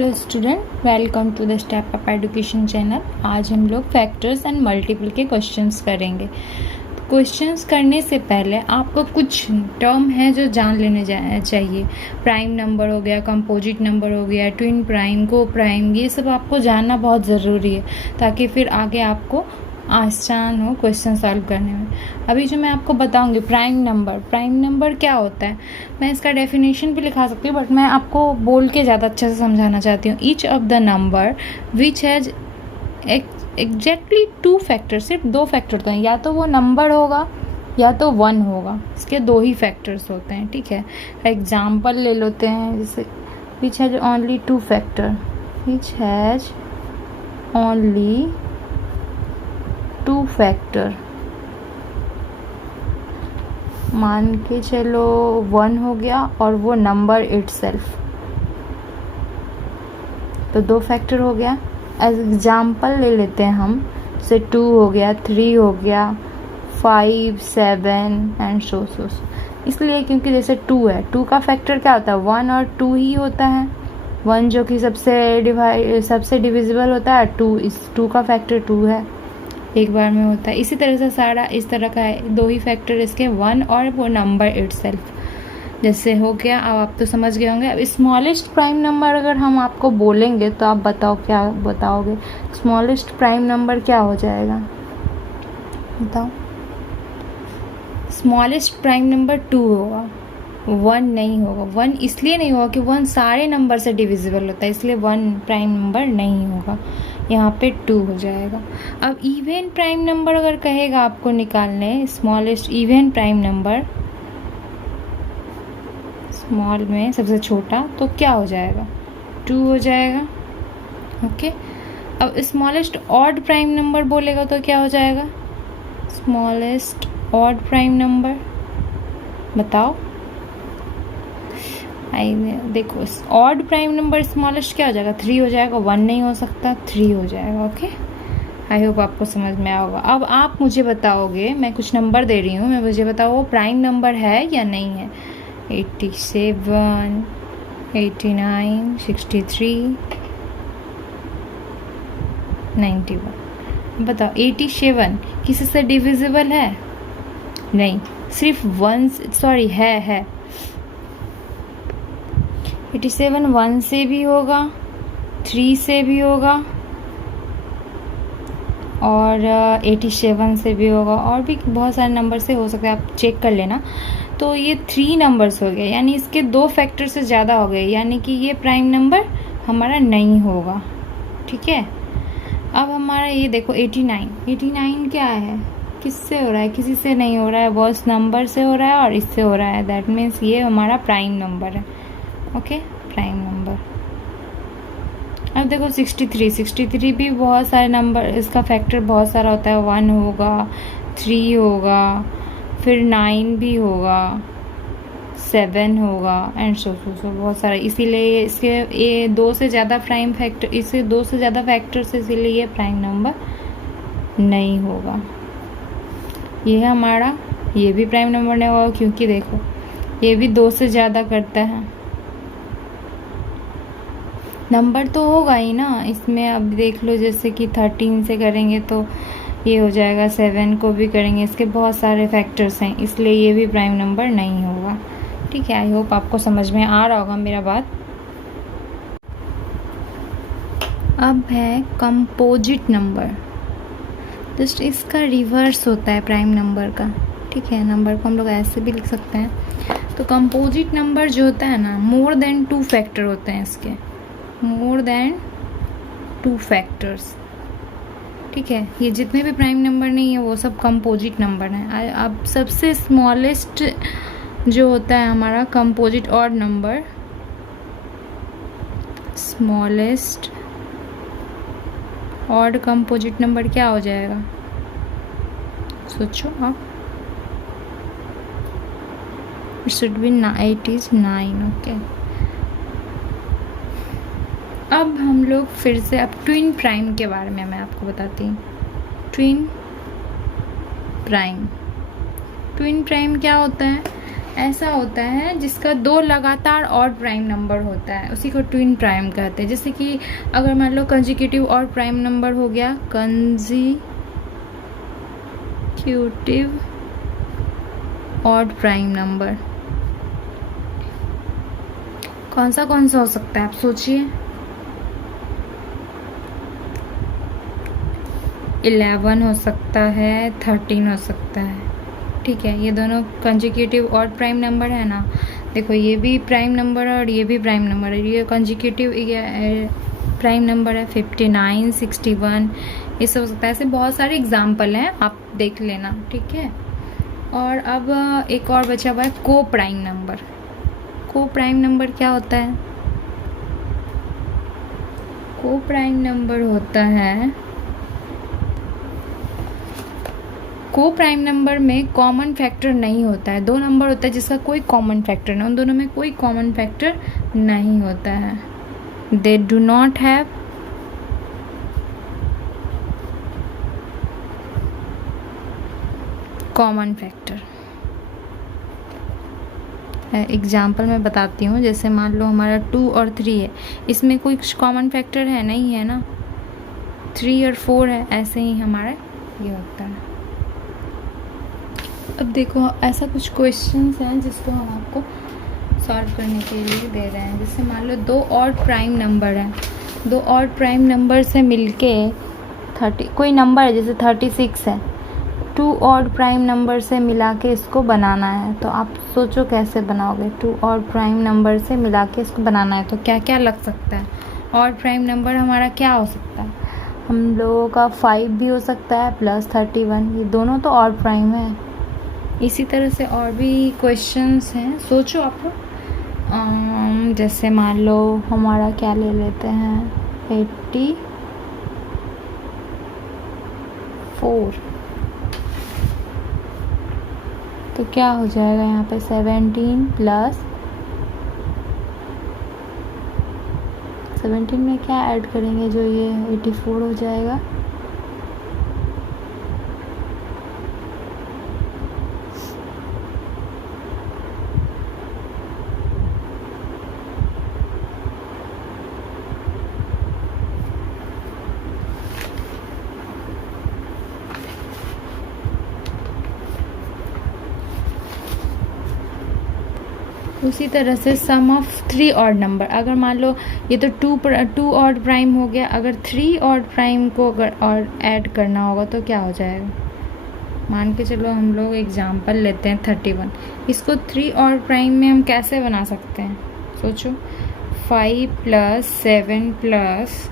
Hello student, welcome to the step up education channel. आज हम लोग फैक्टर्स एंड मल्टीपल के क्वेश्चंस करेंगे। क्वेश्चंस करने से पहले आपको कुछ टर्म है जो जान लेने चाहिए। प्राइम नंबर हो गया, कंपोजिट नंबर हो गया, ट्विन प्राइम, को प्राइम, ये सब आपको जानना बहुत ज़रूरी है ताकि फिर आगे आपको आसान हो क्वेश्चन सॉल्व करने में। अभी जो मैं आपको बताऊंगी प्राइम नंबर क्या होता है, मैं इसका डेफिनेशन भी लिखा सकती हूँ, बट मैं आपको बोल के ज़्यादा अच्छे से समझाना चाहती हूँ। Each of the number which has exactly two factor, सिर्फ दो फैक्टर होते हैं, या तो वो नंबर होगा या तो वन होगा, इसके दो ही फैक्टर्स होते हैं। ठीक है, एग्जाम्पल ले लेते हैं, जैसे which has only two factor, which has only two factor, मान के चलो 1 हो गया और वो नंबर इटसेल्फ, तो दो फैक्टर हो गया। एज एग्जाम्पल ले लेते हैं हम, जैसे 2 हो गया, 3 हो गया, 5, 7 एंड सो इसलिए क्योंकि जैसे 2 है, 2 का फैक्टर क्या होता है, 1 और 2 ही होता है। 1 जो कि सबसे डिविजिबल होता है, 2 इस 2 का फैक्टर 2 है, एक बार में होता है। इसी तरह से सारा इस तरह का है, दो ही फैक्टर इसके, 1 और वो नंबर इटसेल्फ। जैसे हो गया, अब आप तो समझ गए होंगे। अब स्मॉलेस्ट प्राइम नंबर अगर हम आपको बोलेंगे तो आप बताओ क्या बताओगे? स्मॉलेस्ट प्राइम नंबर क्या हो जाएगा, बताओ? स्मॉलेस्ट प्राइम नंबर 2 होगा, 1 नहीं होगा। 1 इसलिए नहीं होगा कि 1 सारे नंबर से डिविजिबल होता है, इसलिए 1 प्राइम नंबर नहीं होगा, यहाँ पे 2 हो जाएगा। अब इवन प्राइम नंबर अगर कहेगा आपको निकालने, smallest even prime number, small में सबसे छोटा, तो क्या हो जाएगा, 2 हो जाएगा। ओके, अब स्मॉलेस्ट ऑड प्राइम नंबर बोलेगा तो क्या हो जाएगा, स्मॉलेस्ट ऑड प्राइम नंबर, बताओ? देखो, ऑड प्राइम नंबर स्मॉलेस्ट क्या हो जाएगा, 3 हो जाएगा। 1 नहीं हो सकता, 3 हो जाएगा। ओके, आई होप आपको समझ में आया होगा। अब आप मुझे बताओगे, मैं कुछ नंबर दे रही हूँ, मैं मुझे बताओ वो प्राइम नंबर है या नहीं है। 87, 89, 63, 91। बताओ 87 किसी से डिविजिबल है? नहीं, सिर्फ 1, सॉरी है 87 1 से भी होगा, 3 से भी होगा और 87 से भी होगा, और भी बहुत सारे नंबर से हो सकता है, आप चेक कर लेना। तो ये 3 नंबर्स हो गए, यानी इसके 2 फैक्टर से ज़्यादा हो गए, यानी कि ये प्राइम नंबर हमारा नहीं होगा। ठीक है, अब हमारा ये देखो 89 क्या है, किससे हो रहा है, किसी से नहीं हो रहा है, बस नंबर से हो रहा है और इससे हो रहा है, दैट मीन्स ये हमारा प्राइम नंबर है। Okay, prime number. अब देखो 63 भी बहुत सारे नंबर, इसका फैक्टर बहुत सारा होता है, 1 होगा, 3 होगा, फिर 9 भी होगा, 7 होगा एंड सो बहुत सारा। इसीलिए इसके ये 2 से ज़्यादा प्राइम फैक्टर, इससे 2 से ज़्यादा फैक्टर्स, इसीलिए ये प्राइम नंबर नहीं होगा। ये है हमारा, ये भी प्राइम नंबर नहीं होगा क्योंकि देखो ये भी 2 से ज़्यादा करता है। नंबर तो होगा ही ना इसमें। अब देख लो, जैसे कि 13 से करेंगे तो ये हो जाएगा, 7 को भी करेंगे, इसके बहुत सारे फैक्टर्स हैं, इसलिए ये भी प्राइम नंबर नहीं होगा। ठीक है, आई होप आपको समझ में आ रहा होगा मेरा बात। अब है कंपोजिट नंबर, जस्ट इसका रिवर्स होता है प्राइम नंबर का। ठीक है, नंबर को हम लोग ऐसे भी लिख सकते हैं। तो कंपोजिट नंबर जो होता है ना, मोर देन 2 फैक्टर होते हैं इसके, मोर देन 2 फैक्टर्स। ठीक है, ये जितने भी प्राइम नंबर नहीं है वो सब कंपोजिट नंबर हैं। अब सबसे स्मॉलेस्ट जो होता है हमारा composite odd number, smallest odd composite number क्या हो जाएगा, सोचो आप? It should be 9। ओके, अब हम लोग फिर से अब ट्विन प्राइम के बारे में मैं आपको बताती हूँ। ट्विन प्राइम क्या होता है? ऐसा होता है जिसका दो लगातार ऑड प्राइम नंबर होता है, उसी को ट्विन प्राइम कहते हैं। जैसे कि अगर मान लो कंजिक्यूटिव ऑड प्राइम नंबर हो गया, कंजिक्यूटिव ऑड प्राइम नंबर कौन सा हो सकता है, आप सोचिए। 11 हो सकता है, 13 हो सकता है, ठीक है। ये दोनों कंजिक्यूटिव ऑड प्राइम नंबर है ना। देखो ये भी प्राइम नंबर है और ये भी प्राइम नंबर है। ये कंजिक्यूटिव प्राइम नंबर है, 59, 61, ये सब हो सकता है। ऐसे बहुत सारे एग्जाम्पल हैं, आप देख लेना, ठीक है। और अब एक और बचा हुआ है को प्राइम नंबर। को प्राइम नंबर क्या होता है? को प्राइम नंबर होता है, को प्राइम नंबर में कॉमन फैक्टर नहीं होता है। दो नंबर होता है जिसका कोई कॉमन फैक्टर नहीं, उन दोनों में कोई कॉमन फैक्टर नहीं होता है। They do not have common factor. Example मैं बताती हूँ। जैसे मान लो हमारा 2 और 3 है, इसमें कोई कॉमन फैक्टर है नहीं, है ना। 3 और 4 है, ऐसे ही हमारा ये होता है। अब देखो ऐसा कुछ क्वेश्चंस हैं जिसको हम आपको सॉल्व करने के लिए दे रहे हैं। जैसे मान लो 2 ऑड प्राइम नंबर है, 2 ऑड प्राइम नंबर से मिलके 30, कोई नंबर है जैसे 36 है, 2 ऑड प्राइम नंबर से मिला के इसको बनाना है। तो आप सोचो कैसे बनाओगे। 2 ऑड प्राइम नंबर से मिला के इसको बनाना है तो क्या क्या लग सकता है। ऑड प्राइम नंबर हमारा क्या हो सकता है, हम लोगों का 5 भी हो सकता है प्लस 31, ये दोनों तो ऑड प्राइम है। इसी तरह से और भी क्वेश्चंस हैं, सोचो आप लोग। जैसे मान लो हमारा क्या ले लेते हैं, 84, तो क्या हो जाएगा यहाँ पे 17 प्लस 17 में क्या ऐड करेंगे जो ये 84 हो जाएगा। उसी तरह से सम ऑफ 3 ऑड नंबर, अगर मान लो ये तो 2 ऑड प्राइम हो गया, अगर 3 ऑड प्राइम को अगर और ऐड करना होगा तो क्या हो जाएगा। मान के चलो हम लोग एग्जांपल लेते हैं 31, इसको 3 ऑड प्राइम में हम कैसे बना सकते हैं, सोचो। 5 प्लस 7 प्लस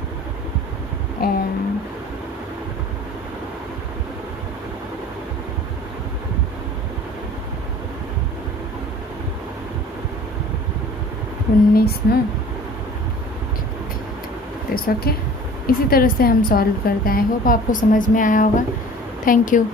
19 ना, ओके। इसी तरह से हम सॉल्व करते हैं। आई होप आपको समझ में आया होगा। Thank you.